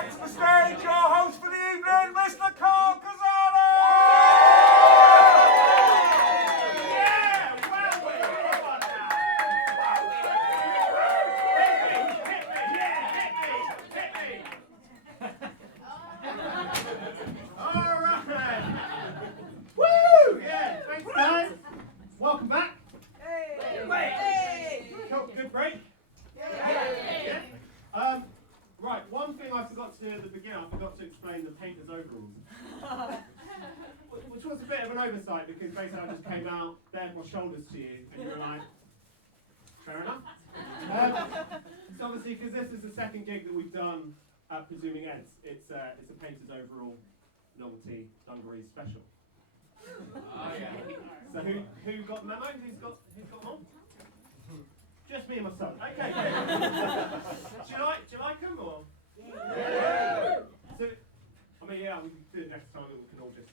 back to the stage, your host for the evening, Mr. Carl Casale! Yeah, well, hit me. All right. Woo! Yeah, thanks guys. Welcome back. Hey. Cool, good break. Yeah. Right, one thing I forgot to do at the beginning, I forgot to explain the painter's overalls. Which was a bit of an oversight because basically I just came out, bared my shoulders to you, and you were like, fair enough. So obviously, because this is the second gig that we've done at Presuming Eds, it's a painter's overall novelty dungaree special. Oh yeah. So who got the memo? Who's got them on? Just me and my son. Okay, good. Do you like them or? Yeah. So, I mean, yeah, we can do it next time, and we can all just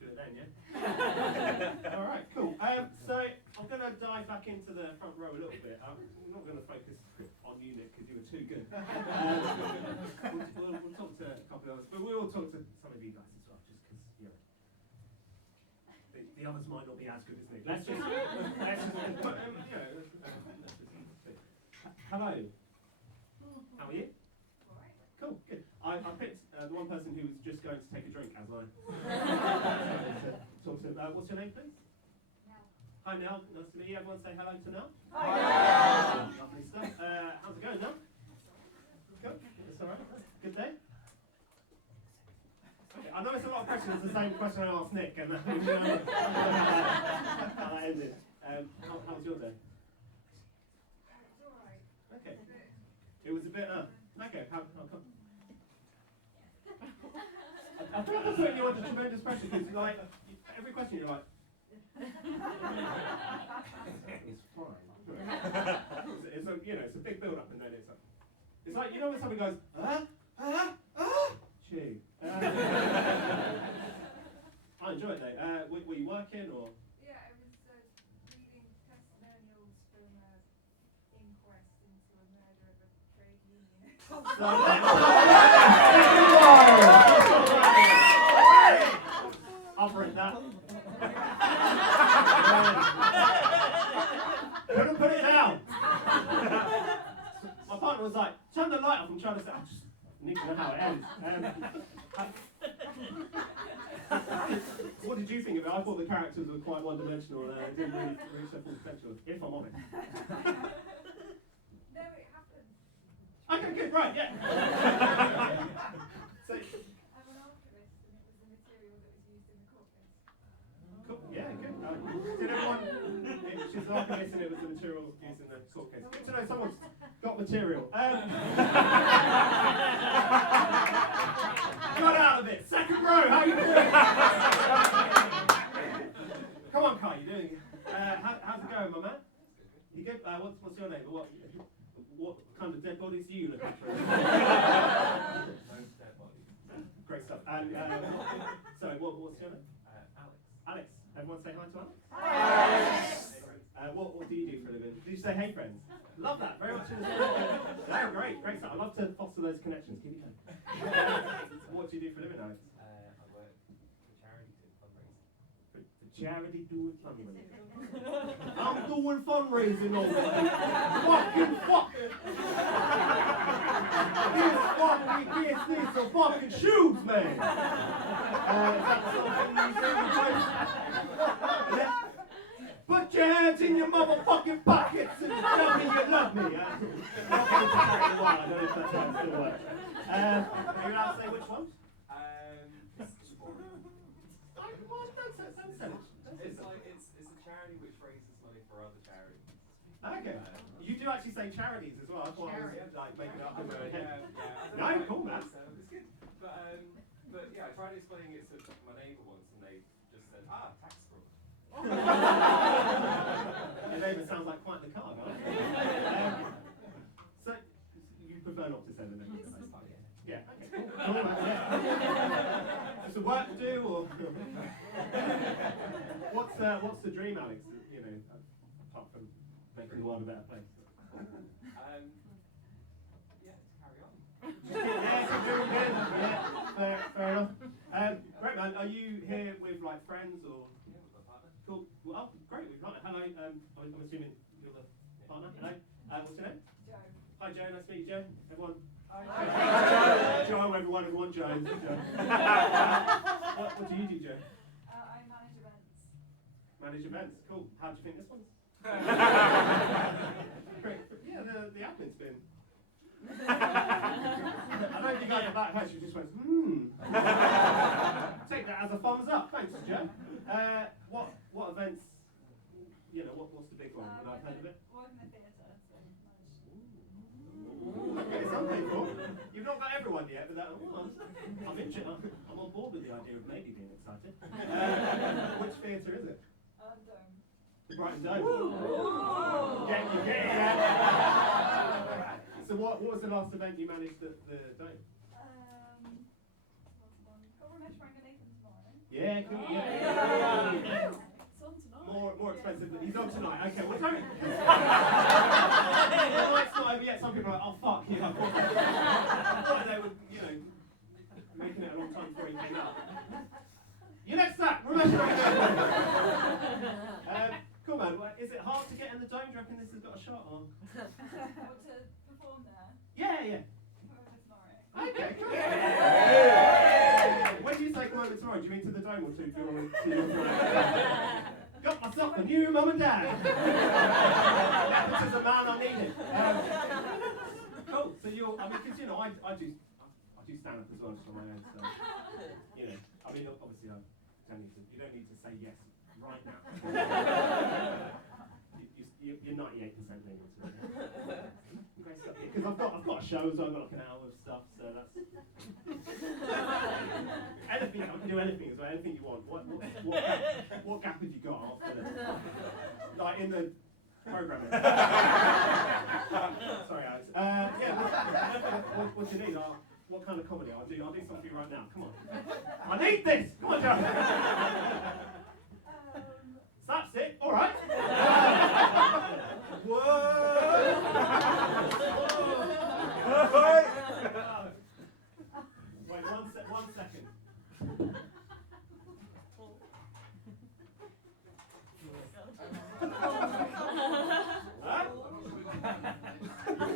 do it then, yeah. All right, cool. So I'm going to dive back into the front row a little bit. I'm not going to focus on you, Nick, because you were too good. We'll talk to a couple of others, but we will talk to some of you guys as well, just because the others might not be as good as Nick. Let's just hello. How are you? Alright. Cool, good. I picked the one person who was just going to take a drink as I talk to what's your name, please? Nell. Hi, Nell. Nice to meet you. Everyone say hello to Nell. Hi. Lovely stuff. How's it going, Nell? Good. It's all right. Good day. Okay. I know it's a lot of questions. It's the same question I asked Nick, and how that ended. How was your day? Okay. It was a bit, okay, how come? I feel like I'm putting you under tremendous pressure because, like, every question you're like, it's fine. It's a, it's a big build up and then it's like, when somebody goes, gee. I enjoy it though. Were you working or? Yeah, I was reading testimonials from inquest into a murder of a trade union. I've read that. Couldn't put it down. My partner was like, turn the light off. I'm trying to say, I just need to know how it ends. What did you think of it? I thought the characters were quite one-dimensional. It didn't really reach their full potential, if I'm honest. No, it happened. Okay, good, right, yeah. So, I'm an archivist, and it was the material that was used in the court case. cool, yeah, good. Did everyone? She's an archivist, and it was the material used in the court case. Good to know someone's got material. Got out of it. Second row, how you doing? Come on, Kai, you doing? How's it going, my man? You good? What's your name? What kind of dead bodies do you look after? Dead bodies. Great stuff. And sorry, what's your name? Alex. Alex. Everyone say hi to Alex. Hi. What do you do for a living? Did you say hey, friends? Love that very much. No, great stuff. I love to foster those connections. Keep it going. What do you do for a living, Alex? I work for charity doing fundraising. For charity doing fundraising. I'm doing fundraising over fucking fuck. This fucking business of fucking shoes, man. Is that the sort of thing you do with those? Yeah. Put your hands in your motherfucking pockets and tell me you love me. I don't know if that's how it still works. Are you allowed to say which ones? It's a charity which raises money for other charities. Okay. You do actually say charities as well. I thought I was like making it up in my own head. No, cool, man. It's good. But yeah, I tried explaining it to my neighbour once, and they just said, tax fraud. Your neighbour sounds like quite the card, right? So you prefer not to say the name? Yeah. Okay. Cool, man. Yeah. Just a work to do, or what's the dream, Alex? Apart from making the world a better place. Yeah, to carry on. Yeah. like friends or? Yeah, with my partner. Cool. Well, oh, great. We've got it. Hello. I'm assuming you're the partner. Hello. What's your name? Joe. Hi, Joe. Nice to meet you, Joe. Everyone. Hi, Joe. Everyone. Joe. What do you do, Joe? I manage events. Manage events. Cool. How do you think this one's? Great. Yeah, the admin's been. I don't think I got that her. She just went, Take that as a thumbs up. Thanks, Joe. What events? You know, what's the big one? I've heard of it. Work in the theatre, so Ooh, okay, some people. You've not got everyone yet, but I'm interested. I'm on board with the idea of maybe being excited. Which theatre is it? Dome. The Brighton Dome. Get it. So what was the last event you managed at the Dome? Remesh Franganathan tomorrow. Yeah, cool. Yeah. It's on tonight. More expensive. He's on tonight. Okay, well, don't. The night's not over yet. Some people are like, oh fuck, you know. I thought they were, you know, making it a long time before he came out. Your next act, remember. Cool man. Well, is it hard to get in the Dome? Do you reckon this has got a shot on? To perform there. Yeah. Come over tomorrow. Okay, cool. When you say come over tomorrow, do you mean to the Dome or to your Got myself a new mum and dad. This is the man I needed. Cool. So you're, I mean, because you know, I do stand up as well just on my own. So you know, I mean, obviously, you don't need to say yes right now. You're 98% legal to it. Great stuff. Because I've got a show as well. I've got like an hour of stuff, so that's anything. I can do anything as well. Anything you want. What gap have you got? I'll fill it. Like in the programming. Sorry, Alex. Yeah. What do you need? What kind of comedy? I'll do something for you right now. Come on. I need this. Come on, Joe. Slapstick. All right. Whoa. Wait, one second. Huh?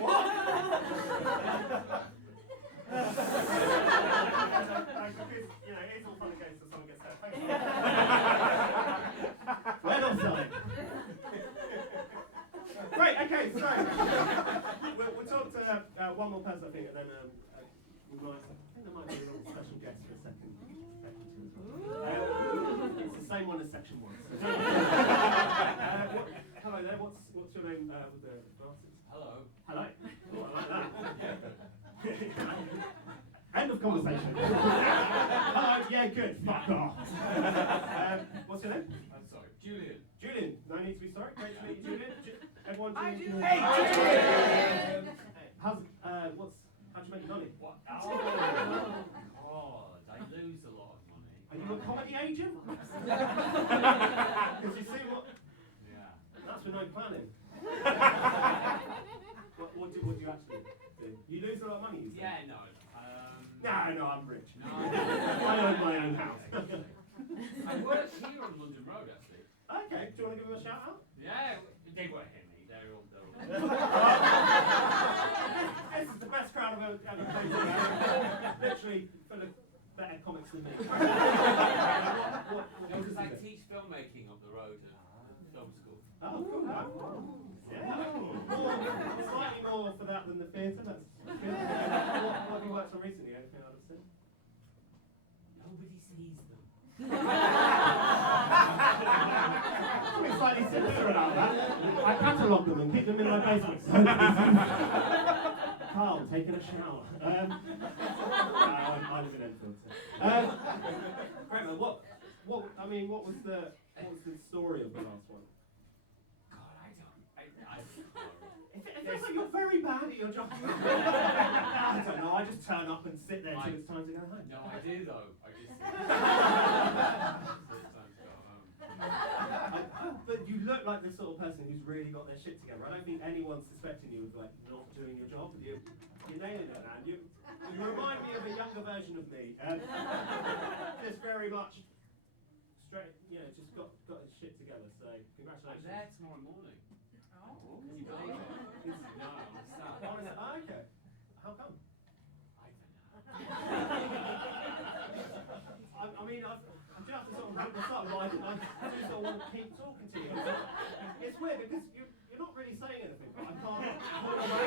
What? Because, you know, it's all fun and games till someone gets hurt. Thanks. Well offside. Great, okay, so we'll talk to one more person, I think, and then we might, I think there might be a little special guest for a second. It's the same one as section 1. So hello there, what's your name with the glasses? Hello. Hello. Oh, I like that. End of conversation. Hello, yeah, good. Fuck off. What's your name? I'm sorry. Julian. Julian. No need to be sorry. Great to meet you, Julian. Everyone. Hi, Julian. Hey, Julian. How'd you make your money? What? Oh, God, I lose a lot of money. Are you a comedy agent? Because you see what? Yeah. That's with no planning. What do you actually do? You lose a lot of money, you say? Yeah, no. No, I'm rich. No. I own my own house. I work here on London Road, actually. Okay, do you want to give them a shout out? Yeah, they won't hear me. They're all. This is the best crowd I've ever played with. Literally full of better comics than me. No, because I teach filmmaking on the road at film school. Oh, cool. Yeah. Slightly more for that than the theatre. That's good. What have you worked on recently? Anything out of sin? Nobody sees them. Something slightly sinister about that. I catalogue them and keep them in my basement. Carl taking a shower. I live in Enfield. Great man. What was the story of the last one? God, I don't. It feels like you're very bad at your job. I don't know, I just turn up and sit there till it's time to go home. No, I do though. I just. It's time to go home. But you look like the sort of person who's really got their shit together. I don't think anyone's suspecting you of like not doing your job. You're nailing it, man. You remind me of a younger version of me. Just very much straight, just got his shit together. So I'm congratulations. there tomorrow morning. Oh. Can you believe it? No, I'm sad. Okay. How come? I don't know. I mean, I'm just have to sort of wrap this up. I do sort of want to keep talking to you. It's weird because you're not really saying anything, but I can't walk away.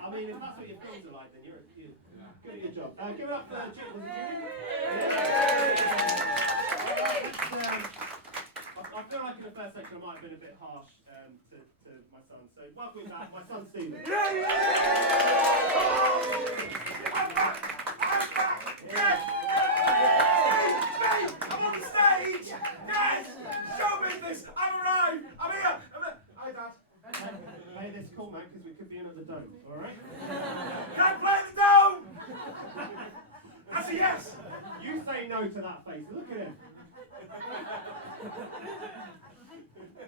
I mean, if that's what your films are like, then you're good at your job. Give it up for Jim. Was it Jim? I feel like in the first section I might have been a bit harsh to my son. So welcome back, my son Stephen. I'm back! Yes! I'm on the stage! Yes! Show business! I'm arrived! I'm here! Hi, Dad. Play this cool, man, because we could be in at the dome, alright? Can I play the dome? That's a yes! You say no to that face. Look at him.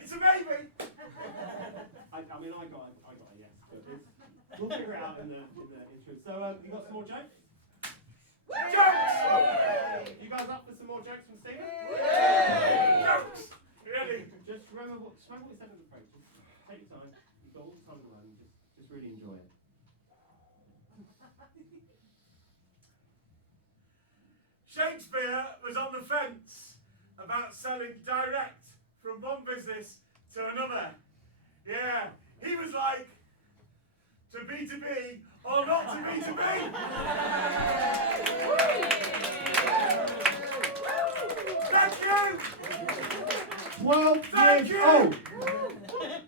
It's a maybe! I mean, I got a yes, but we'll figure it out in the intro. So, you got some more jokes? Jokes! You guys up for some more jokes from Stephen? Jokes! Ready? Just remember what we said in the break. Just take your time. You've got all the time in the world. Just really enjoy it. Shakespeare was on the fence about selling direct from one business to another. Yeah, he was like, to B2B or not to B2B. Thank you! 12 Thank years you! old!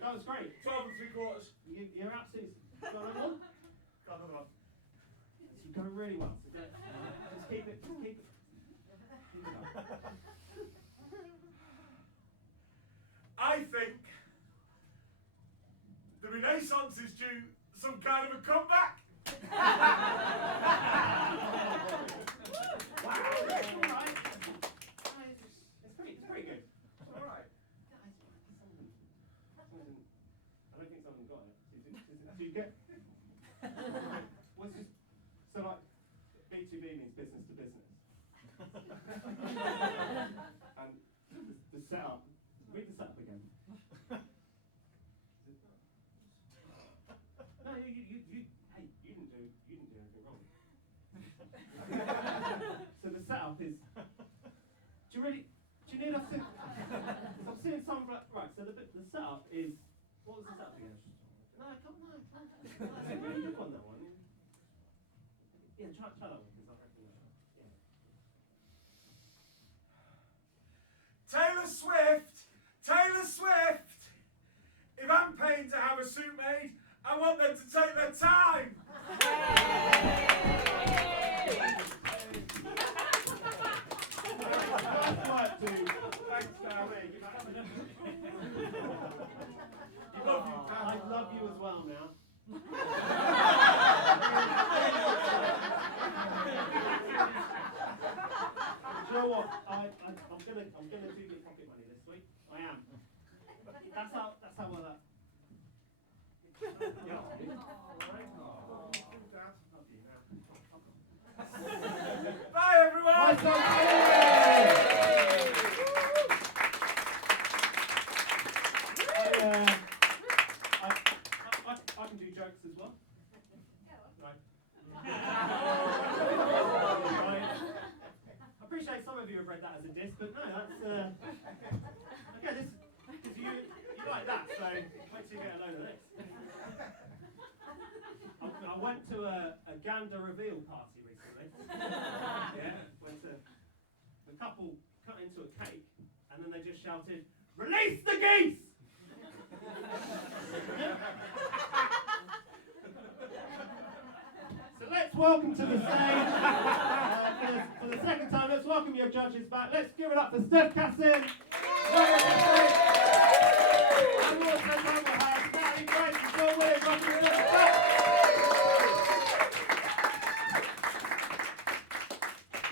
That was great. 12 and 3/4. You're absolutely... Got another one? Got another one. You're going really well. So just keep it. Keep it up. I think the Renaissance is due some kind of a comeback. Wow, that's all right. It's pretty good. It's all right. I don't think someone got it. Do you get? What's this? So like, B2B means business to business. And the setup. Read the setup again. No, hey, you didn't do anything wrong. So the setup is. Do you need us to? I'm seeing some right. So the setup is. What was the setup again? No, come on. That's a really good one. That one. Yeah, try that one because I reckon. Yeah. Taylor Swift. If I'm paying to have a suit made, I want them to take their time. Nice work, dude. Thanks, Gary. Love you, Dad. I love you as well now. Do you know what? I'm gonna do your pocket money this week. I am. That's how well that. Yeah. Alright. Dad, love you now. Bye, everyone. My son, I can do jokes as well. Right. Right. I appreciate some of you have read that as a diss, but no, that's okay. This because you like that, so wait till you get a load of this. I went to a gander reveal party recently. Yeah, went to the couple cut into a cake, and then they just shouted, "Release the geese!" So let's welcome to the stage, for the second time, let's welcome your judges back. Let's give it up for Steph Cassin. And we also have Natalie Grace and Phil Williams. Welcome to Steph back.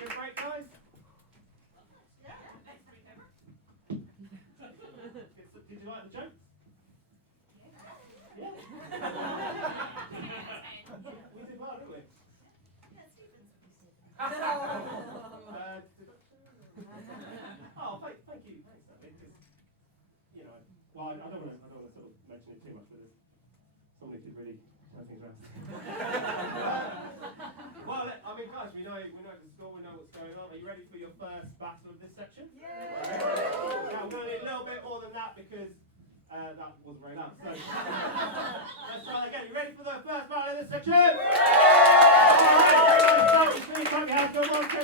Good break, guys. Did you like the jokes? Yeah. We did well, didn't we? well, I don't want to sort of mention it too much, but there's somebody who really turn things around. Well, I mean, guys, we know the score, we know what's going on. Are you ready for your first battle of this section? Yeah. Now, we're going to need a little bit more than that because that wasn't very loud. So, let's try again. You ready for the first battle of this section?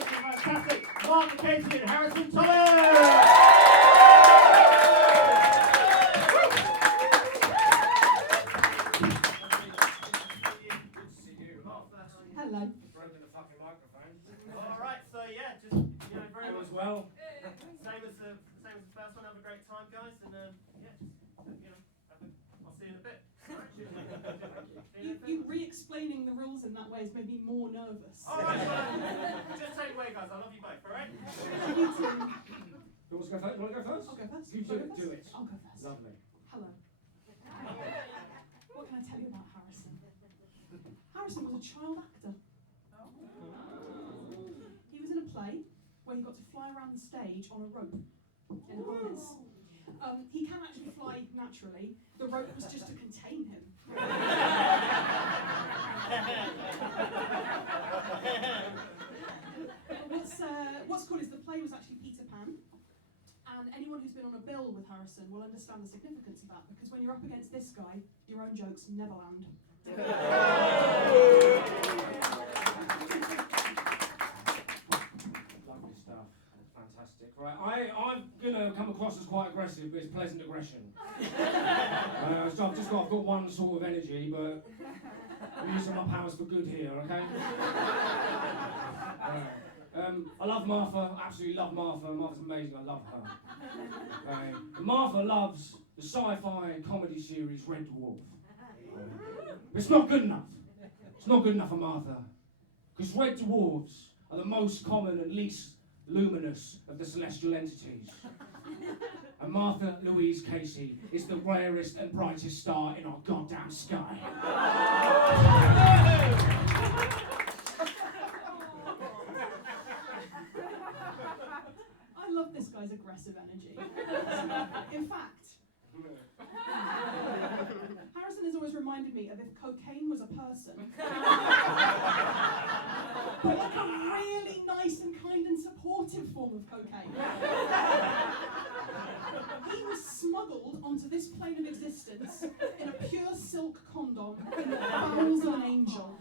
Fantastic. Mark, Casey, and Harrison Tolley. Hello. Broken the fucking microphone. All right, so yeah, just very much well. same as the first one. Have a great time, guys, and yeah, I'll see you in a bit. All right. You re-explaining the rules in that way has made me more nervous. All right, well, just take it away, guys. I love you both. All right. You two. You want to go first? I'll go first. You I'll go do first. it. I'll go first. Lovely. Hello. What can I tell you about Harrison? Harrison was a child actor. He was in a play where he got to fly around the stage on a rope in a harness. He can actually fly naturally. The rope was just to contain him. What's cool is the play was actually Peter Pan. And anyone who's been on a bill with Harrison will understand the significance of that, because when you're up against this guy, your own jokes never land. Lovely stuff. Fantastic. Right, I'm going to come across as quite aggressive, but it's pleasant aggression. So I've got one sort of energy, but I'm using my powers for good here, okay? I love Martha, absolutely love Martha. Martha's amazing, I love her. And Martha loves the sci-fi comedy series Red Dwarf. It's not good enough. It's not good enough for Martha. Because red dwarfs are the most common and least luminous of the celestial entities. And Martha Louise Casey is the rarest and brightest star in our goddamn sky. I love this guy's aggressive energy. In fact, Harrison has always reminded me of if cocaine was a person. But like a really nice and kind and supportive form of cocaine. He was smuggled onto this plane of existence in a pure silk condom in the bowels of an angel.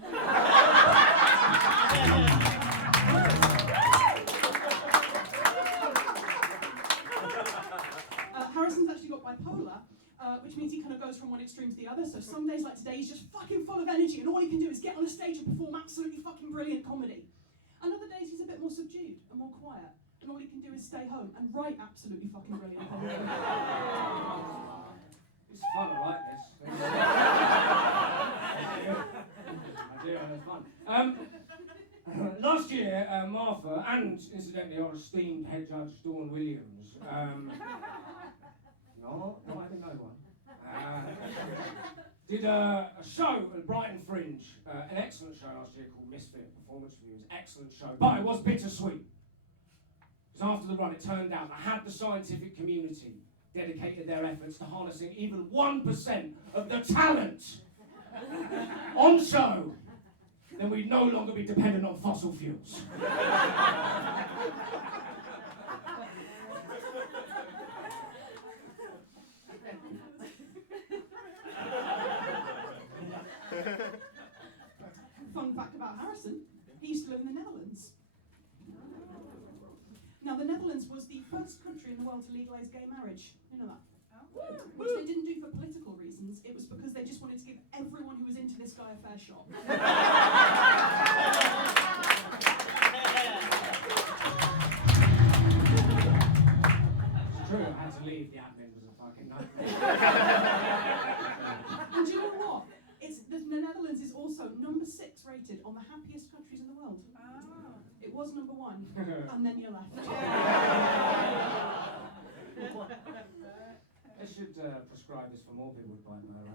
Harrison's actually got bipolar, which means he kind of goes from one extreme to the other. So some days like today, he's just fucking full of energy, and all he can do is get on a stage and perform absolutely fucking brilliant comedy. And other days, he's a bit more subdued and more quiet, and all he can do is stay home and write absolutely fucking brilliant comedy. It's fun, I like this. I do, it's fun. Last year, Martha, and incidentally our esteemed head judge Dawn Williams, not having no one, did a show at Brighton Fringe, an excellent show last year called Misfit Performance Reviews, excellent show, but it was bittersweet. Because after the run, it turned out that had the scientific community dedicated their efforts to harnessing even 1% of the talent on show, then we'd no longer be dependent on fossil fuels. Fun fact about Harrison, he used to live in the Netherlands. Now, the Netherlands was the first country in the world to legalise gay marriage. You know that? Which they didn't do for political reasons, it was because they just wanted to give everyone who was into this guy a fair shot. It's true, I had to leave, the admin was a fucking nightmare. And do you know what? The Netherlands is also number 6 rated on the happiest countries in the world. It was number 1, and then you left. They should prescribe this for more people with bipolar.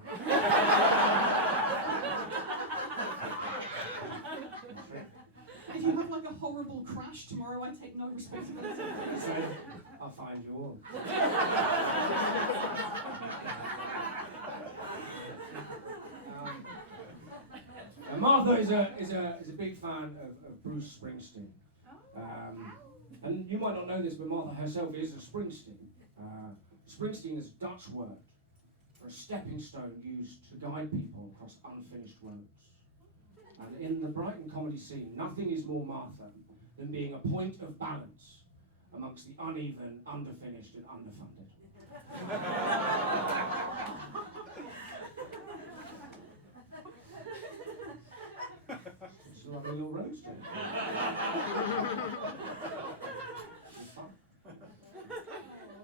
If you have like a horrible crash tomorrow, I take no responsibility. I'll find you all. Martha is a big fan of Bruce Springsteen. And you might not know this, but Martha herself is a Springsteen. Springsteen is Dutch word for a stepping stone used to guide people across unfinished roads. And in the Brighton comedy scene, nothing is more Martha than being a point of balance amongst the uneven, underfinished and underfunded. It's like a little road trip.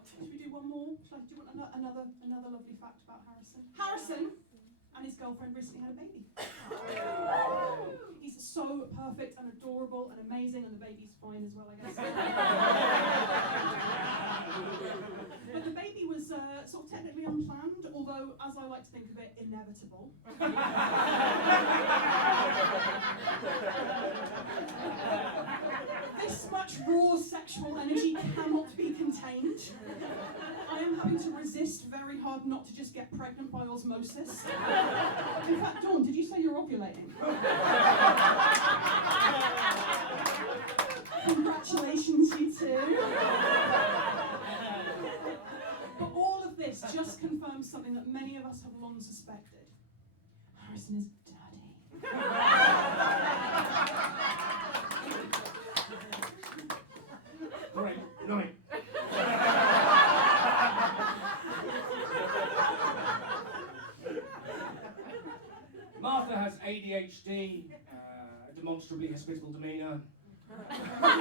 Should we do one more? Do you want another lovely fact about Harrison? Harrison and his girlfriend recently had a baby. He's so perfect and adorable and amazing, and the baby's fine as well, I guess. But the baby was sort of technically unplanned, although, as I like to think of it, inevitable. This much raw sexual energy cannot be contained. I am having to resist very hard not to just get pregnant by osmosis. In fact, Dawn, did you say you're ovulating? Congratulations, you two. But all of this just confirms something that many of us have long suspected. Harrison is dirty. Great night. Martha has ADHD, a demonstrably hospitable demeanour. Martha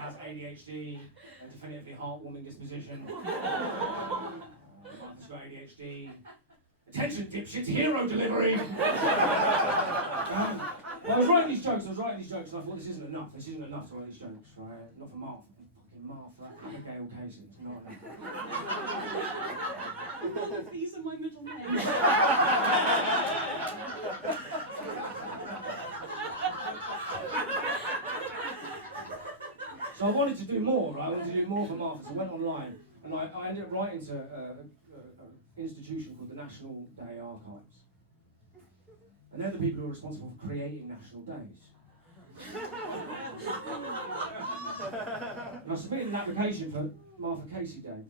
has ADHD, a definitively heartwarming disposition. Martha's got ADHD. Attention, dipshits, hero delivery! I was writing these jokes, and I thought, this isn't enough to write these jokes, right? Not for Martha. Fucking Martha, Abigail Casey, it's not enough. These are my middle names. So I wanted to do more, right? I wanted to do more for Martha, so I went online, and I ended up writing to an institution called the National Day Archives. And they're the people who are responsible for creating national days. And I submitted an application for Martha Casey Day.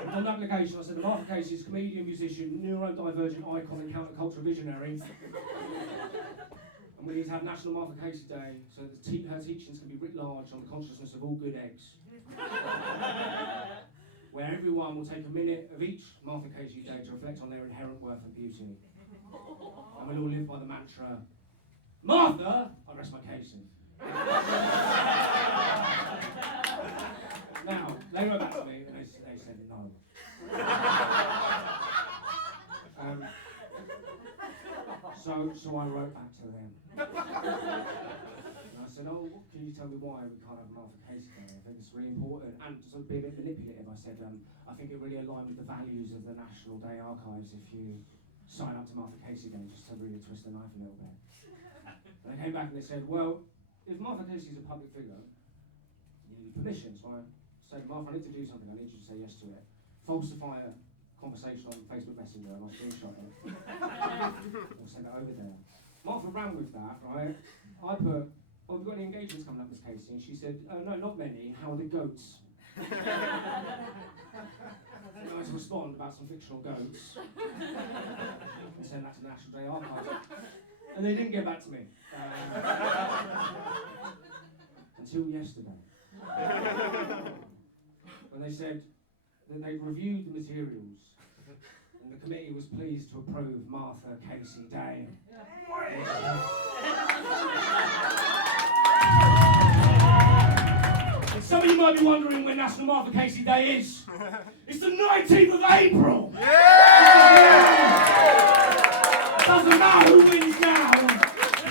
And on the application I said, Martha Casey is comedian, musician, neurodivergent icon and counterculture visionary. And we need to have National Martha Casey Day so that her teachings can be writ large on the consciousness of all good eggs. Where everyone will take a minute of each Martha Casey Day to reflect on their inherent worth and beauty. And we'll all live by the mantra, Martha, I rest my case. Now, they wrote back to me and they said no. So I wrote back to them. And I said, oh, can you tell me why we can't have Martha Casey Day? I think it's really important. And to sort of be a bit manipulative, I said, I think it really aligned with the values of the National Day Archives if you sign up to Martha Casey Day, just to really twist the knife a little bit. And they came back and they said, well, if Martha Casey is a public figure, you need permission. So I said, Martha, I need to do something. I need you to say yes to it. Falsify a conversation on Facebook Messenger and I'll screenshot it. Or send it over there. Martha ran with that, right? I put, oh, have you got any engagements coming up, Miss Casey? And she said, no, not many. How are the goats? And I was to respond about some fictional goats. And send that to the National Day Archives. And they didn't get back to me. Until yesterday. When they said that they'd reviewed the materials and the committee was pleased to approve Martha Casey Day. And some of you might be wondering when National Martha Casey Day is. It's the 19th of April! Doesn't matter who wins now,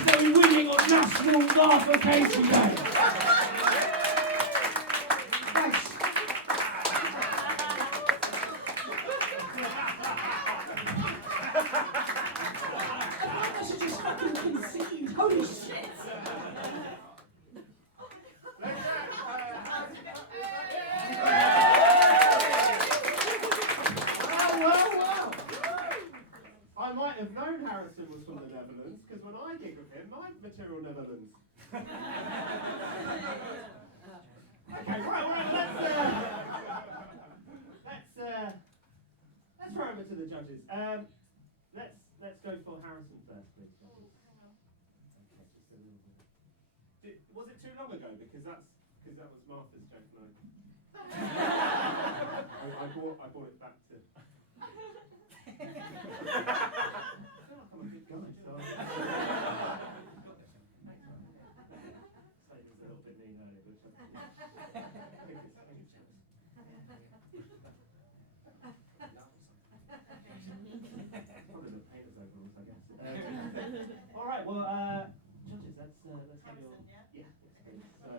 they'll be winning on National Martha Casey Day. Thanks. I should just fucking concede. Holy shit! might have known Harrison was from the Netherlands, because when I gig with him, my material Netherlands. Okay, right, well, let's throw over to the judges. Let's go for Harrison first, please. Oh, hang on. Okay, just a little bit. Was it too long ago? Because that was Martha's joke, no. I brought it back to. I feel like I'm a good guy, so. Say it was a little bit mean earlier, but I think it's nice. Probably the painter's overalls, I guess. All right, well, judges, let's have your. Yeah, yes, please. So.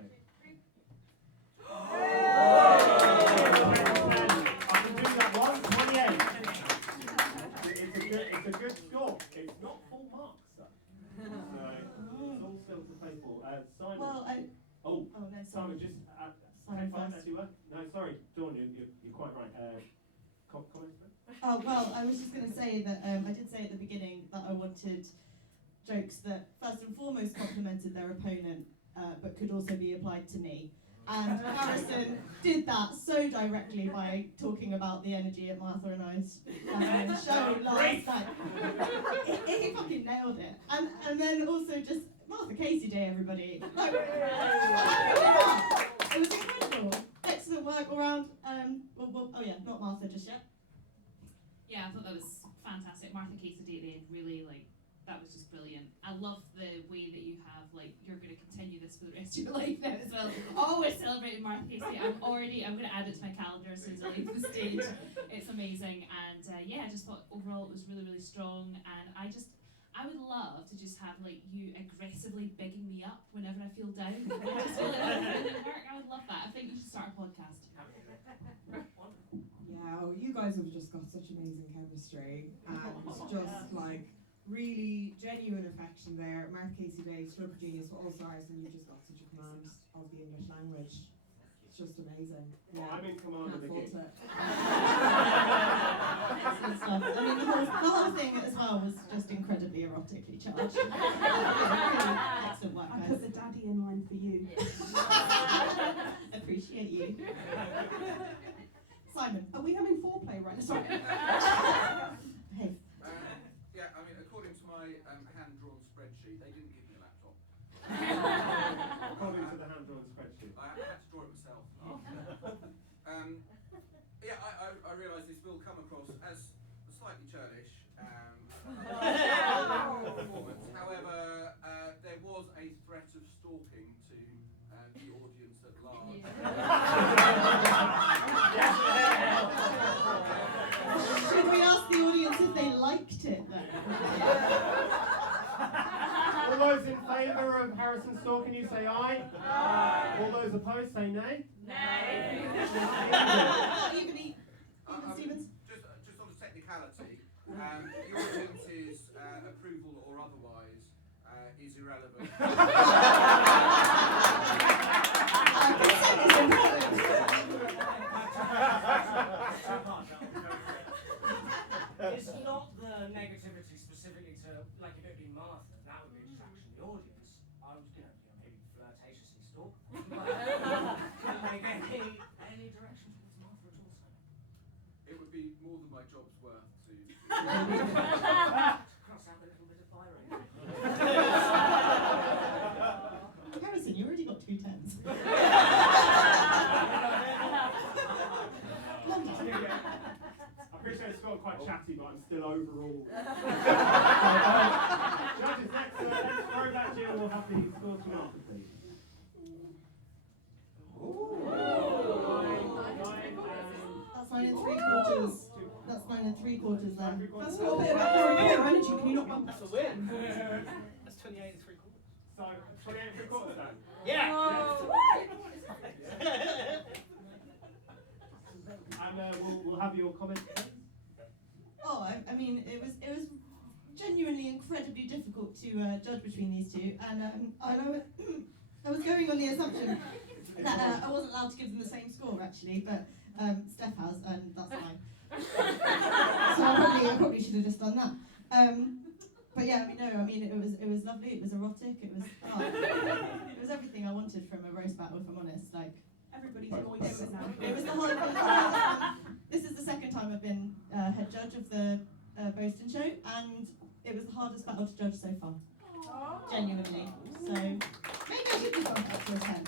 I can do that one. 28. It's a good score. It's not full marks, though. So it's all still to play for. Simon. Well, Oh, no, Simon, just Simon fine first. as you were. No, sorry, Dawn, you're quite right. Comments, please? Oh, well, I was just going to say that I did say at the beginning that I wanted jokes that first and foremost complimented their opponent, but could also be applied to me. And Harrison did that so directly by talking about the energy at Martha and I's show last night. He fucking nailed it. And then also just Martha Casey Day, everybody. Like, it was incredible. Excellent work all round. Oh yeah, not Martha just yet. Yeah, I thought that was fantastic. Martha Casey Day at the end, really, that was just brilliant. I love the way that you have, you're going to continue this for the rest of your life now as well. Always celebrating Martha Casey. I'm going to add it to my calendar as soon as I leave the stage. It's amazing. And I just thought overall it was really, really strong. And I would love to just have, you aggressively bigging me up whenever I feel down. I just feel like that would really work. I would love that. I think you should start a podcast. Yeah, well, you guys have just got such amazing chemistry and just really genuine affection there. Martha Casey Day, stroke of genius for all stars, and you just got such a command of the English language. It's just amazing. Well, I'm in command of the gig. Excellent stuff. I mean, the whole thing as well was just incredibly erotically charged. Excellent work, I guys. put the daddy in line for you. Appreciate you. Simon. Are we having foreplay right now? Sorry. Hey. Yeah, I mean, according to my hand-drawn spreadsheet, they didn't give me a laptop. According to the hand-drawn spreadsheet. I had to draw it myself. I realise this will come across as slightly churlish performance. However, there was a threat of stalking to the audience at large. Should we ask the audience if they liked it then? All those in favour of Harrison stalking you say aye. Aye. All those opposed say nay. Nay. Even Stevens? Just on a technicality, the audience's approval or otherwise is irrelevant. Consent is important. It's not the negativity specifically to, if it had been Martha, that would be a distraction to the audience. I was, maybe flirtatiously stalk. Couldn't make any direction towards Martha at all, so. It would be more than my job's worth to Cross out a little bit of firing. Harrison, you already got 2 10s. I appreciate it's got quite chatty, but I'm still overall. Judges, let's throw that to you and we'll have the scores from after, please. That's 9 3/4. That's 9 3/4 then. That's got a bit about your energy. Can you not bump that? That's a win. That's 28 3/4. So, 28 3/4 then? Yeah! And we'll have your comments, please. Oh, I mean, it was genuinely incredibly difficult to judge between these two, and I was going on the assumption that I wasn't allowed to give them the same score actually, but Steph has, and that's fine. So I probably should have just done that. But yeah, I mean, it was lovely. It was erotic. It was it was everything I wanted from a roast battle. If I'm honest, like Everybody's voice. it was the whole. This is the second time I've been head judge of the Boast In Show, and it was the hardest battle to judge so far. Genuinely. So maybe I should just go up to a 10.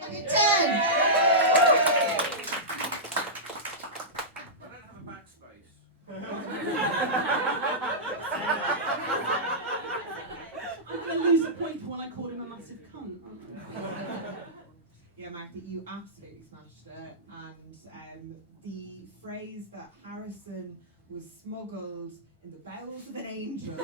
Like a 10. I don't have a backspace. I'm going to lose a point for when I called him a massive cunt, aren't I? Yeah, Marty, you absolutely smashed it. And the phrase that Harrison was smuggled in the bowels of an angel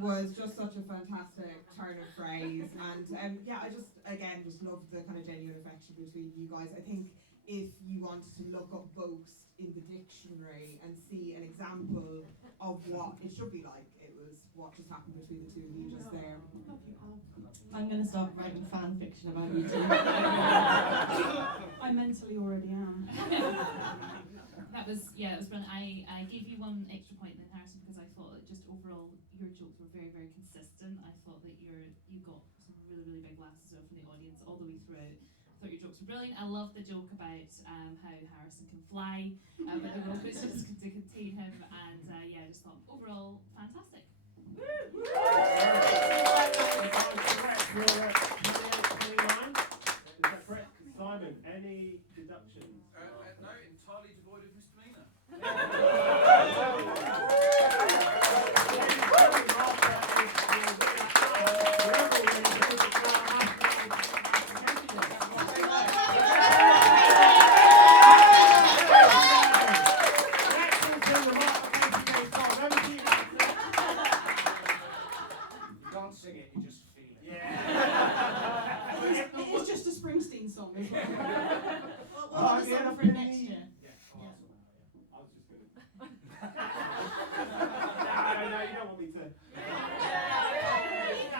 was just such a fantastic turn of phrase. And yeah, I just love the kind of genuine affection between you guys. I think if you wanted to look up boast in the dictionary and see an example of what it should be like, it was what just happened between the two of you just there. I'm going to start writing fan fiction about you two. I mentally already am. That was brilliant. I gave you one extra point then, Harrison, because I thought that just overall your jokes were very, very consistent. I thought that you got some really, really big laughs as well from the audience all the way through. I thought your jokes were brilliant. I love the joke about how Harrison can fly, but the rope is just to contain him, and I just thought overall fantastic. Simon, any deductions? No, entirely devoid of misdemeanor. You can't sing it, you just feel it. It is just a Springsteen song as well. What are the songs for next year? I was just going to. No, you don't want me to.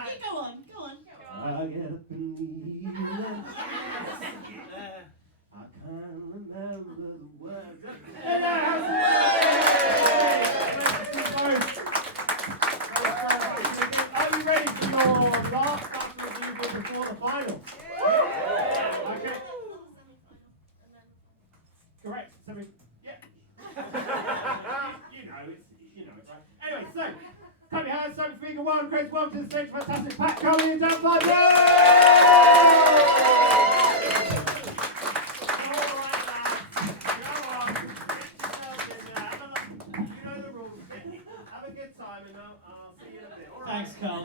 You go on. I get up in the evening. I can't remember the words. Are you ready for your last battle of the evening before the final? Okay. Correct. Yeah. you know it's right. Anyway, so clap your hands, Simon Figure One, Chris, welcome to the stage, fantastic Pat Coley and Dan Five. Thanks, Carl.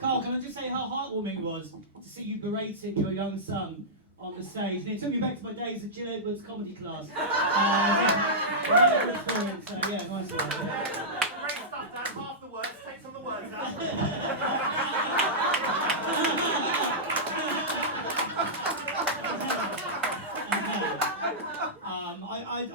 Carl, can I just say how heartwarming it was to see you berating your young son on the stage? And it took me back to my days at Jill Edwards' comedy class. Experience, so yeah, nice one. Great stuff, Dan. Half the words, take some of the words out.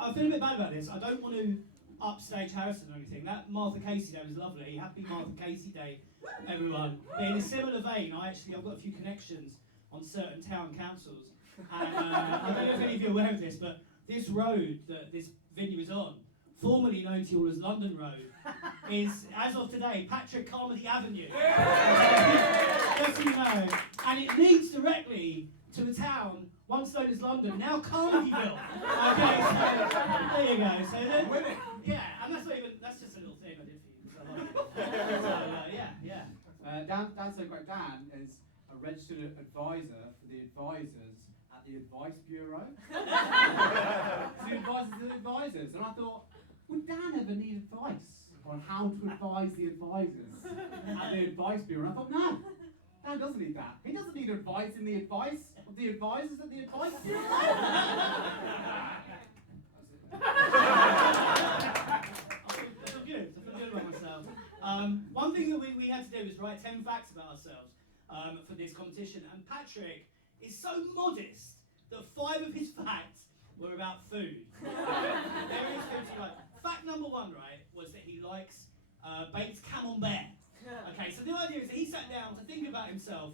I feel a bit bad about this. I don't want to upstage Harrison or anything. That Martha Casey Day was lovely. Happy Martha Casey Day, everyone. But in a similar vein, I've got a few connections on certain town councils. And I don't know if any of you are aware of this, but this road that this venue is on, formerly known to you all as London Road, is, as of today, Patrick Carmody Avenue. Just so you know. And it leads directly to the town once known as London, now Carmodyville. Okay, so there you go. So Winning. Yeah, and that's just a little thing I did for you. So, Dan so great. Dan is a registered advisor for the advisors at the Advice Bureau. So he advises the advisors, and I thought, would Dan ever need advice on how to advise the advisors at the Advice Bureau? And I thought, no, Dan doesn't need that. He doesn't need advice in the advice of the advisors at the Advice Bureau. I feel good about myself. One thing that we had to do was write 10 facts about ourselves for this competition, and Patrick is so modest that 5 of his facts were about food. There is food he likes. Fact number 1, right, was that he likes baked camembert. Okay, so the idea is that he sat down to think about himself,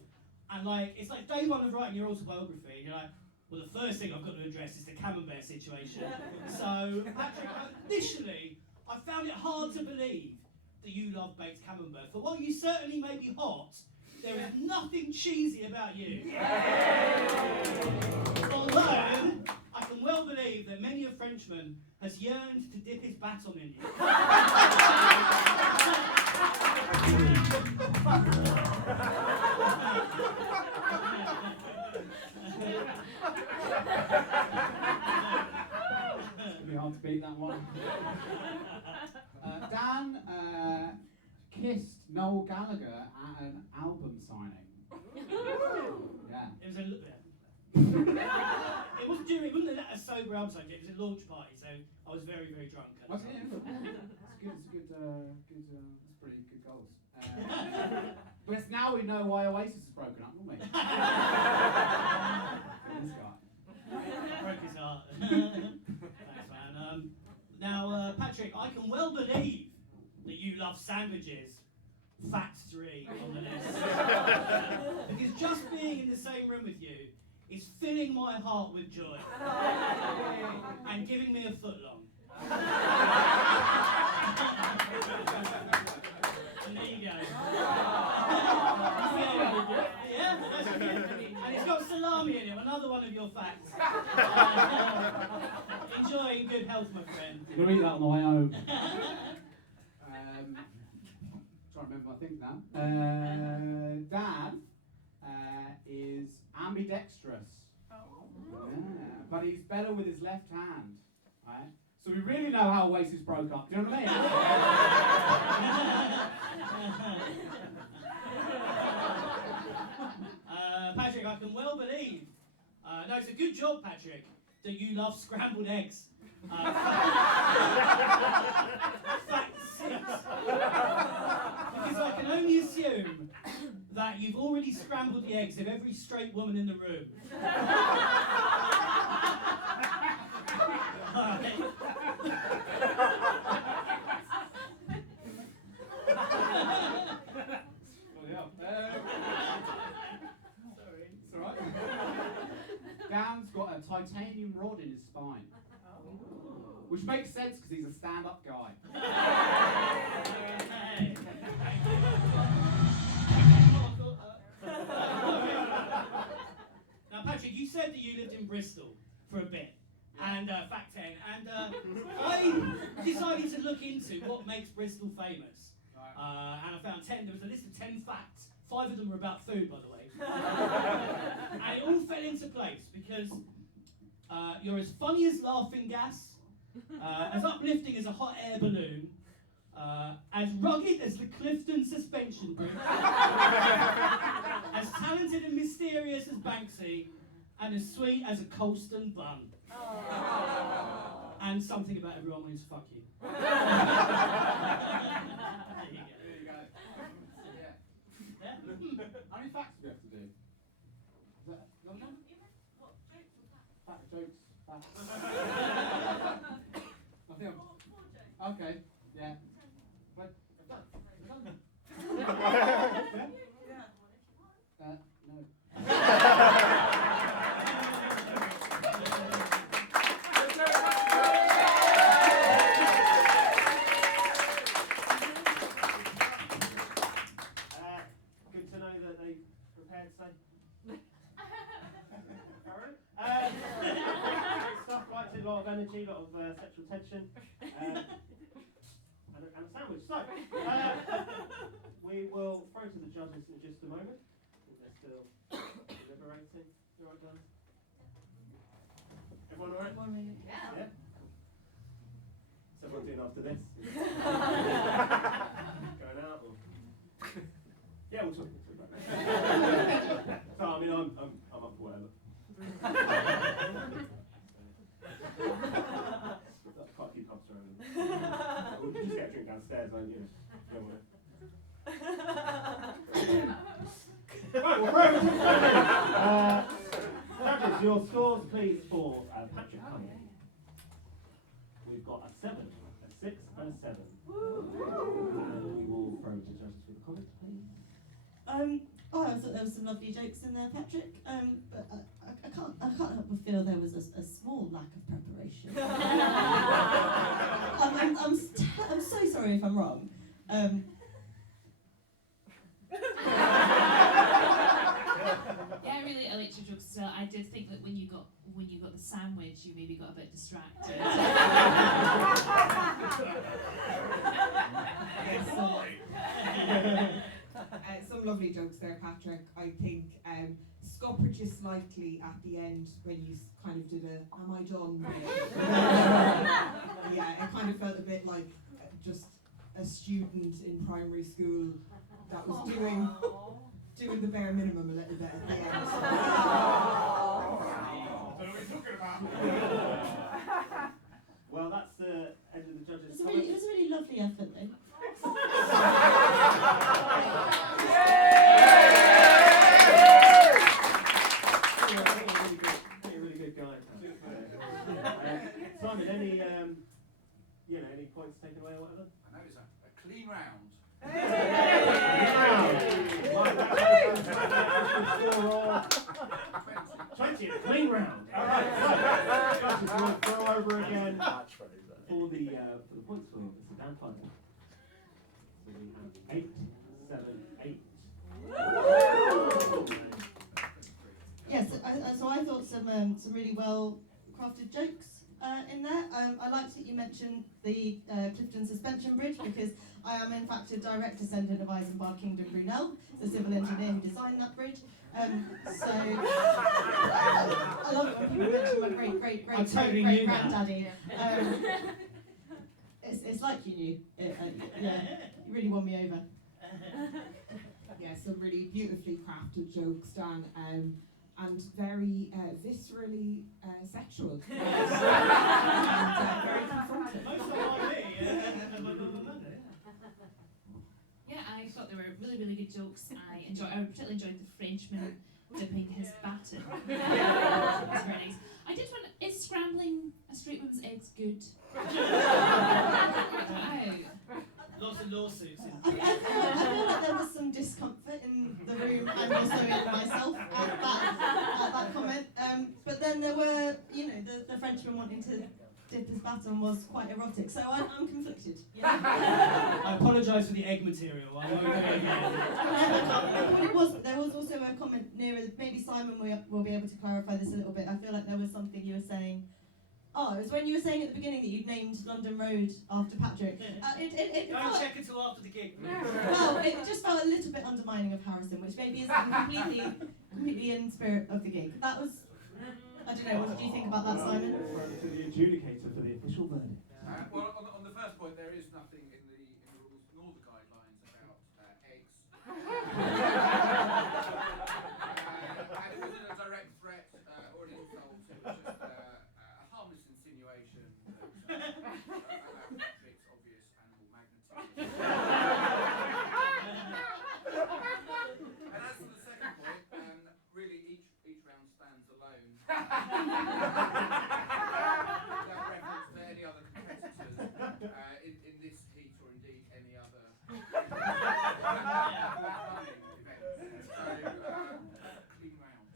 and like it's like day 1 of writing your autobiography, and you're like, Well, the first thing I've got to address is the camembert situation. So, Patrick, initially, I found it hard to believe that you love baked camembert. For while you certainly may be hot, there is nothing cheesy about you. Although, I can well believe that many a Frenchman has yearned to dip his baton in you. It's gonna be hard to beat that one. Dan kissed Noel Gallagher at an album signing. Yeah. It was a it wasn't during, it wasn't a sober album signing, it was a launch party, so I was very, very drunk. What's it? It's good, that's pretty good goals. But now we know why Oasis is broken up, don't we? This guy. Broke his heart. Thanks, man. Now, Patrick, I can well believe that you love sandwiches. Facts 3 on the list. Because just being in the same room with you is filling my heart with joy. And giving me a footlong. And there you go. Yeah, that's good. And it's got salami in it, another one of your facts. Enjoy in good health, my friend. I'm going to eat that on the way home. Trying to remember my things now. Dan is ambidextrous. Yeah, but he's better with his left hand. Right? So we really know how Oasis broke up. Do you know what I mean? Patrick, I can well believe. No, it's a good job, Patrick, that you love scrambled eggs. Fact 6. Because I can only assume that you've already scrambled the eggs of every straight woman in the room. Sorry. It's alright. Dan's got a titanium rod in his spine. Which makes sense because he's a stand-up guy. Now, Patrick, you said that you lived in Bristol for a bit, and fact 10, and I decided to look into what makes Bristol famous. And I found 10. There was a list of 10 facts. 5 of them were about food, by the way. And it all fell into place because you're as funny as laughing gas, as uplifting as a hot air balloon, as rugged as the Clifton suspension bridge, as talented and mysterious as Banksy, and as sweet as a Colston bun. And something about everyone wanting to fuck you. There you go. Yeah. How many facts do we have to do? Is that one? Fact jokes. Facts. I think I'm... Okay. Yeah. But no. Good to know that they prepared so. Stuff like a lot of energy, a lot of sexual tension, and a sandwich. So, we will throw to the judges in just a moment. I think they're still deliberating. You all right, guys? Everyone all right? Yeah. What's everyone doing after this? Going out? Or? Yeah, we'll talk about that. So, I mean, I'm up for whatever. Quite a few pubs around. We can just get a drink downstairs, won't you? Don't worry. Right, well, judges, your scores, please, for Patrick Cumming. We've got a 7, a 6, and a 7. And we will throw to judges for the comments, please. Oh, I thought there were some lovely jokes in there, Patrick. But I can't help but feel there was a small lack of preparation. I'm so sorry if I'm wrong. Yeah, really, I liked your jokes as well. I did think that when you got the sandwich, you maybe got a bit distracted. Some lovely jokes there, Patrick. I think scuppered you slightly at the end when you kind of did a "Am I done?" Yeah, it kind of felt a bit like just a student in primary school that was doing the bare minimum a little bit at the end. What are we talking about? Well, that's the end of the judges' It was a really lovely effort, though. Really good guy. Simon, any points taken away or whatever? I know it's a clean round. 20, a clean round. All right, so we'll throw over again for the points for Mr. Dan Finder. So we have 8, 7, 8. Yes, so I thought some really well crafted jokes in there. I liked that you mentioned the Clifton Suspension Bridge, because I am in fact a direct descendant of Eisenbar Kingdom Brunel, the civil engineer who designed that bridge. So I love it when people mention my great granddaddy. It's like you knew. Yeah, you really won me over. Yeah, some really beautifully crafted jokes, Dan, and very viscerally sexual. And, very confronting. Yeah, I thought they were really, really good jokes. I particularly enjoyed the Frenchman dipping his baton. It was very nice. I did wonder, is scrambling a straight woman's eggs good? Lots of lawsuits. I feel like there was some discomfort in the room and also in myself at that comment. But then there were, the Frenchman wanting to dip his baton was quite erotic, so I'm conflicted. Yeah. I apologise for the egg material. I won't do it again. There was also a comment nearer, maybe Simon will be able to clarify this a little bit. I feel like there was something you were saying. Oh, it was when you were saying at the beginning that you'd named London Road after Patrick. Don't check until after the gig. Well, it just felt a little bit undermining of Harrison, which maybe isn't completely in spirit of the gig. That was, I don't know, what did you think about that, Simon? To the adjudicator for the official verdict. Well, on the first point, there is nothing in the rules nor the guidelines about eggs. And it wasn't a direct threat or an insult. It was just a harmless insinuation that Patrick's obvious animal magnetism. And as for the second point, really each round stands alone. Without reference to any other competitors in this heat or indeed any other running events. So, clean round.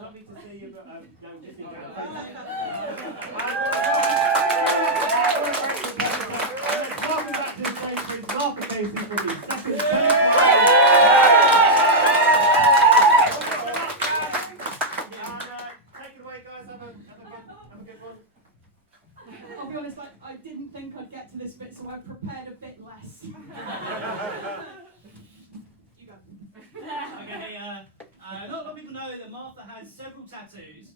Lovely to see you, but don't get me I'll be honest, I didn't think I'd get to this bit, so I prepared a bit less. You go. Okay, not a lot of people know that Martha has several tattoos,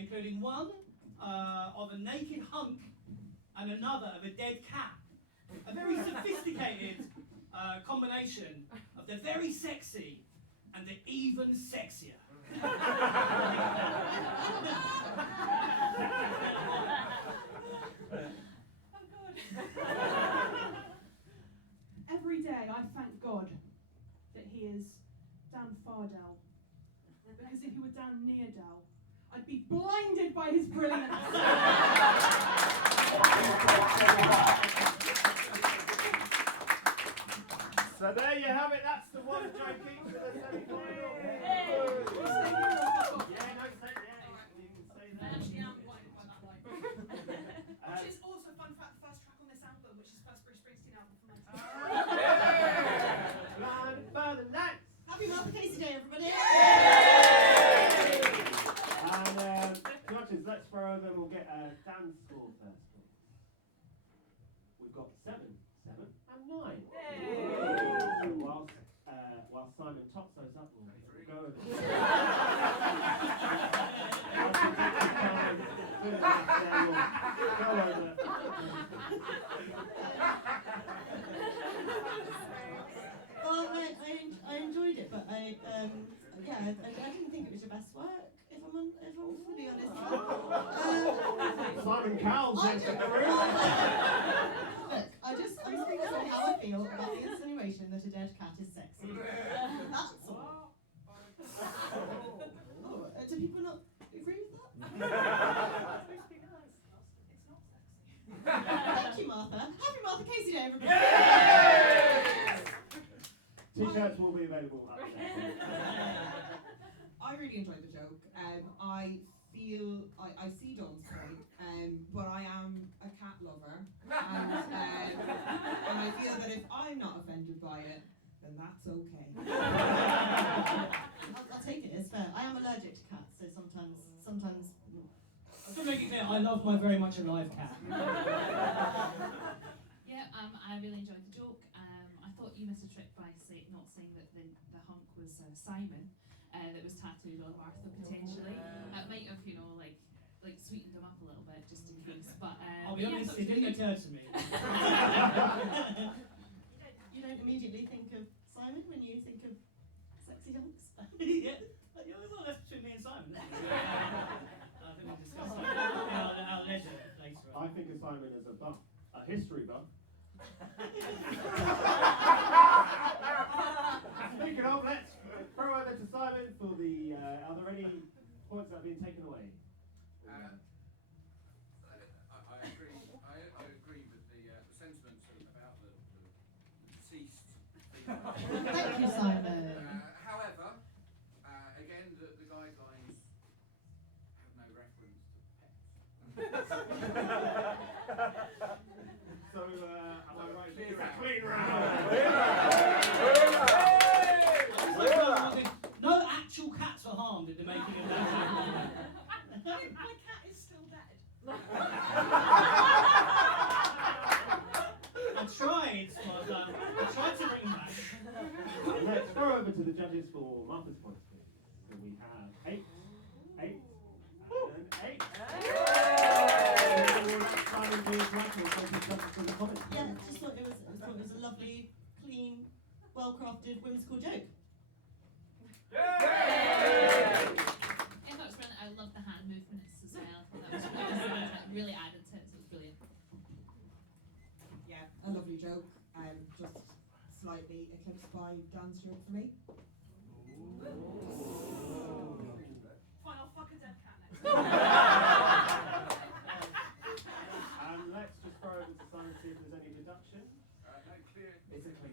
including one of a naked hunk and another of a dead cat. A very sophisticated combination of the very sexy and the even sexier. Every day I thank God that he is Dan Fardell. Because if he were Dan Neardell, I'd be blinded by his brilliance. one joke each for the semi-final. Hey. Yeah, no, say, yeah, you can say I that. actually am blinded by that light. Which is also, fun fact, the first track on this album, which is the first Bruce Springsteen album from 1960. Blinded by the lights. Happy Martha Casey Day, everybody! And judges, let's throw over and we'll get Dan's score first, please. We've got 7, 7, and 9. Whilst Simon tops those up, we'll go over. Go over. Well, I enjoyed it, but I didn't think it was your best work. If I'm fully honest. Simon Cowell's next to the room. Look, I just say how I feel about the insinuation that a dead cat is sexy. That's all. Do people not agree with that? Thank you, Martha. Happy Martha Casey Day, everybody. T-shirts will be available up there. I really enjoyed the joke. I see Dawn's point, but I am a cat lover, and I feel that if I'm not offended by it, then that's okay. I'll take it, it's fair. I am allergic to cats, so sometimes. To make it clear, I love my very much alive cat. Yeah, I really enjoyed the joke. I thought you missed a trick by not saying that the hunk was Simon, that was tattooed on Martha potentially. It might have, like sweetened them up a little bit just in case. But I'll be honest, it didn't occur to me. You don't immediately think of Simon when you think of sexy hunks? Yeah, well, that's between me and Simon. I think we'll discuss that at our leisure later on. I think of Simon as a buff, a history buff. Speaking of, let's throw over to Simon for the. Are there any points that have been taken away? I agree. I agree with the sentiments about the deceased. Thank you, Simon. However, again, the guidelines have no reference to pets. So, am I right? It's a clean round. No actual cats were harmed in the making of that joke. My cat is still dead. I tried, Martha. I tried to bring back. Let's throw over to the judges for Martha's points, please. So we have 8, 8, and 8. Simon, please, Michael, thank you so much for the comments. Yeah, just thought it was a lovely, clean, well-crafted, whimsical joke. I thought it was brilliant. I loved the hand movements as well. I thought that was really added to it. So it was brilliant. Yeah, a lovely joke. Just slightly eclipsed by Dan's joke for me. Fine, I'll fuck a dead cat next. Let's just throw over to Simon, see if there's any deduction. No, clear. It's a clean.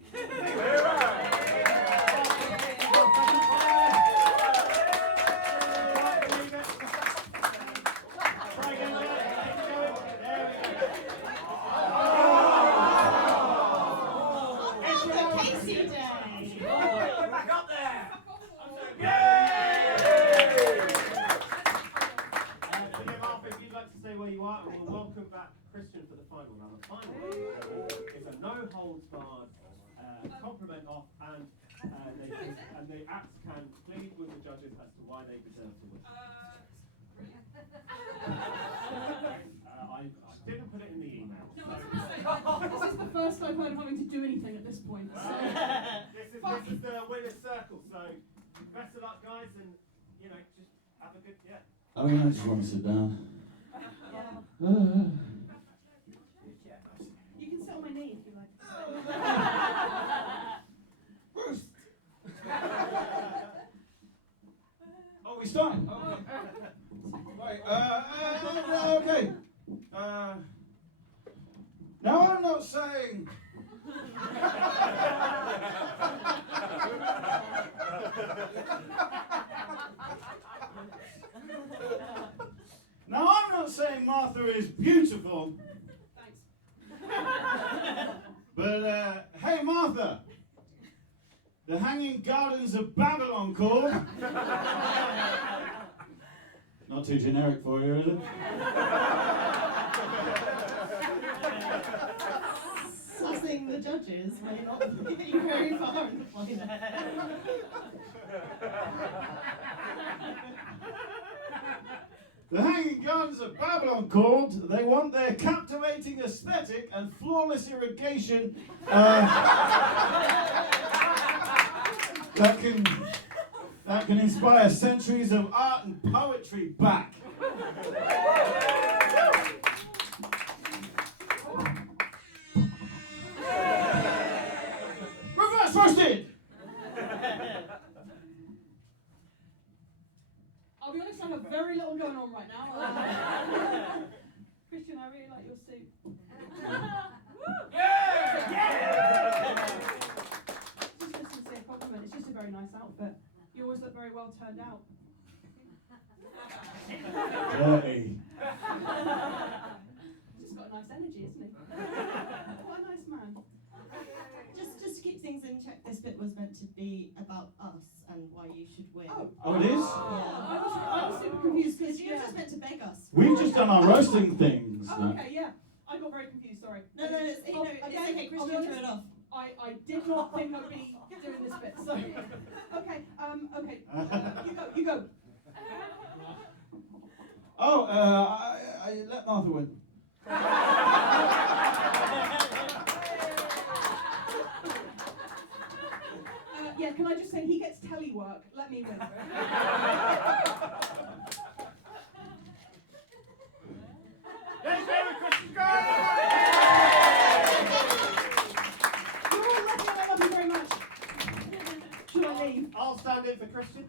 Casey Day! We're back up there! Martha, if you'd like to stay where you are, and we'll welcome back Christian for the final round. The final round is a no-holds-barred compliment off, and the acts can plead with the judges as to why they deserve to win. I didn't put it in the email. No, I was going to say, this is the first I've heard of having to do anything at this point. So. This is the winner's circle, so best of luck, guys, and just have a good I mean, I just want to sit down. You can sit on my knee if you like. Oh, we starting? Okay. Right, okay. Now I'm not saying Now, I'm not saying Martha is beautiful, Thanks. but hey, Martha, the Hanging Gardens of Babylon called. Not too generic for you, is it? Sussing the judges may not get you very far in the final. The Hanging Gardens of Babylon called. They want their captivating aesthetic and flawless irrigation that can inspire centuries of art and poetry back. Reverse roasted! I'll be honest, I have very little going on right now. Christian, I really like your suit. It's just a sincere compliment. It's just a very nice outfit. You always look very well turned out. Dirty. He's just got a nice energy, isn't he? What a nice man. Just to keep things in check, this bit was meant to be about us and why you should win. Oh, it is? Yeah. I was super confused Because because you were just meant to beg us. We've just done our roasting things. Oh, okay, yeah. I got very confused, sorry. No, it's okay, I'll be Christian, honest, threw it off. I did not think I'd be doing this bit, so. Okay, you go. Oh, I let Martha win. Yeah, can I just say, he gets telework, let me win. Let's go with Christian, go! You're all lucky, I love you very much. Should I leave? I'll stand in for Christian.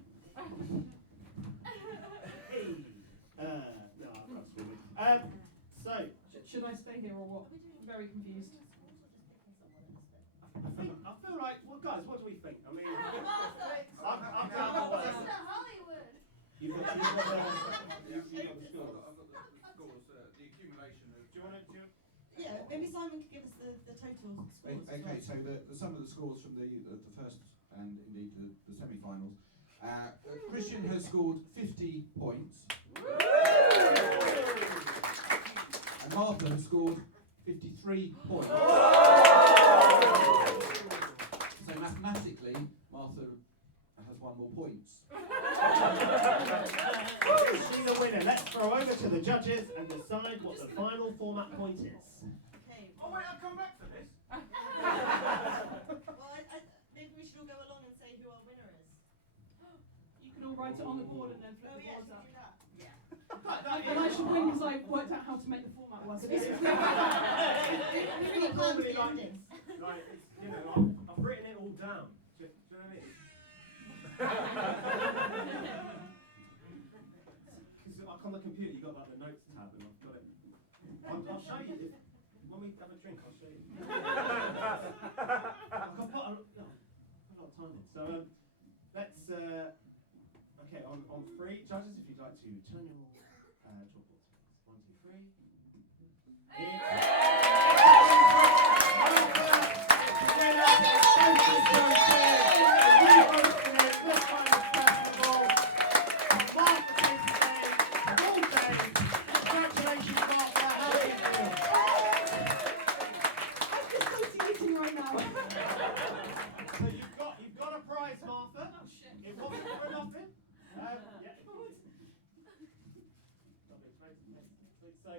No, I'm not swimming. So, Should I stay here or what? I'm very confused. I feel like, well, guys, what do we think? I mean, I'm down Martha! for This whatever. is Hollywood! You've got the I've got scores. the scores, the accumulation of. Do you want to? Yeah, maybe Simon could give us the total scores. Okay, so the sum of the scores from the first and indeed the semi-finals. Christian has scored 50 points. And Martha has scored 53 points. So mathematically, Martha has won more points. She's a winner. Let's throw over to the judges and decide what the final format point is. Okay. Oh wait, I'll come back for this. Well, maybe we should all go along and say who our winner is. You can all write it on the board and then flip Oh the yeah, boards should up. we do that? And I should win because I've worked out how to make the format work. It's Really not normally planned like the this. Like, it's, you know, I've written it all down. Do you know what I mean? Because like on the computer, you got like the notes tab, and I've got it. I'll show you when we have a drink. I'll show you. I've put a lot of time in. So let's. Okay, on three, judges, if you'd like to turn your chalkboards. 1, 2, 3.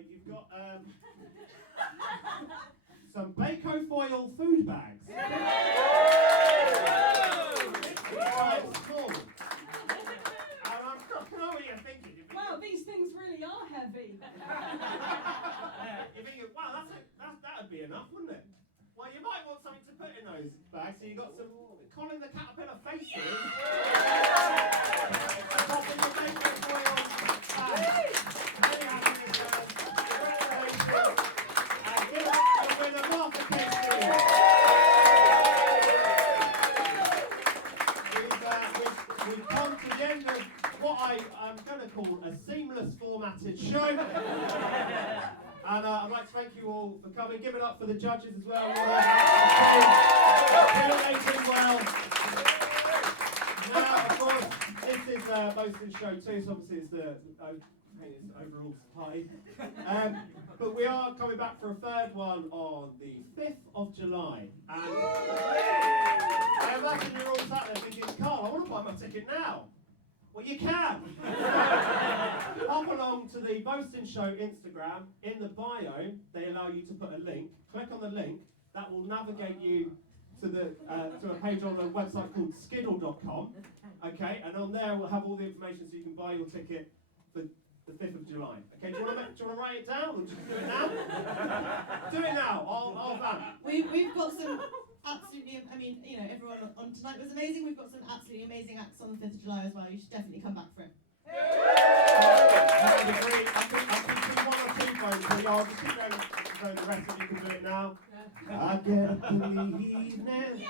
You've got some Bako foil food bags. Quite small. And I know what you're thinking. Wow, these things really are heavy. You're thinking, wow, that would be enough, wouldn't it? Well, you might want something to put in those bags, so you got some Colin the Caterpillar faces. Popping the Bako foil bags. Very happy with those. Congratulations. And give it to the winner, Martha Casey. all for coming. Give it up for the judges as well. They did well. Now, of course, this is Boast In Show 2, so obviously it's the overall party. But we are coming back for a third one on the 5th of July. And I imagine you're all sat there thinking, Carl, I want to buy my ticket now. Well, you can. Hop along to the Boast In Show Instagram. In the bio, they allow you to put a link. Click on the link. That will navigate you to a page on a website called skiddle.com. Okay, and on there we'll have all the information so you can buy your ticket for the 5th of July. Okay, do you want to write it down or just do it now? Do it now. I'll van. We've got some absolutely, I mean, you know, everyone on tonight was amazing. We've got some absolutely amazing acts on the 5th of July as well. You should definitely come back for it. That would be great. I can do one or two phones for you. I'll just keep going so the rest of you can do it now. I get up in the evening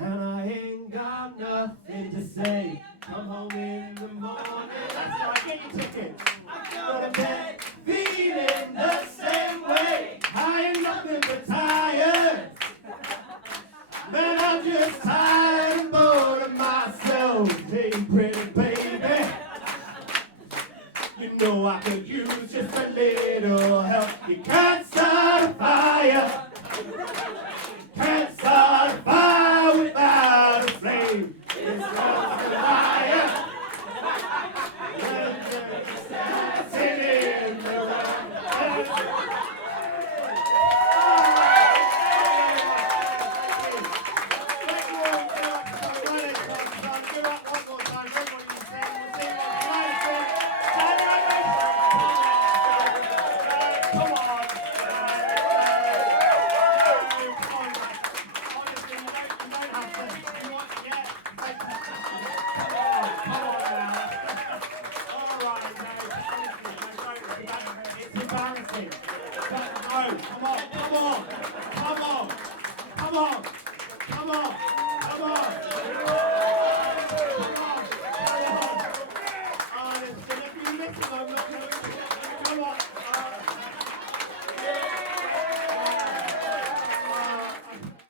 and I ain't got nothing to say. Come home in the morning. That's right, get your tickets. I go to bed feeling the same way. I ain't nothing but tired. Man, I'm just tired and bored of myself. Hey, pretty baby, you know I could use just a little help. You can't start a fire. Can't start a fire without a flame. It's just a liar. Sitting in the Come on!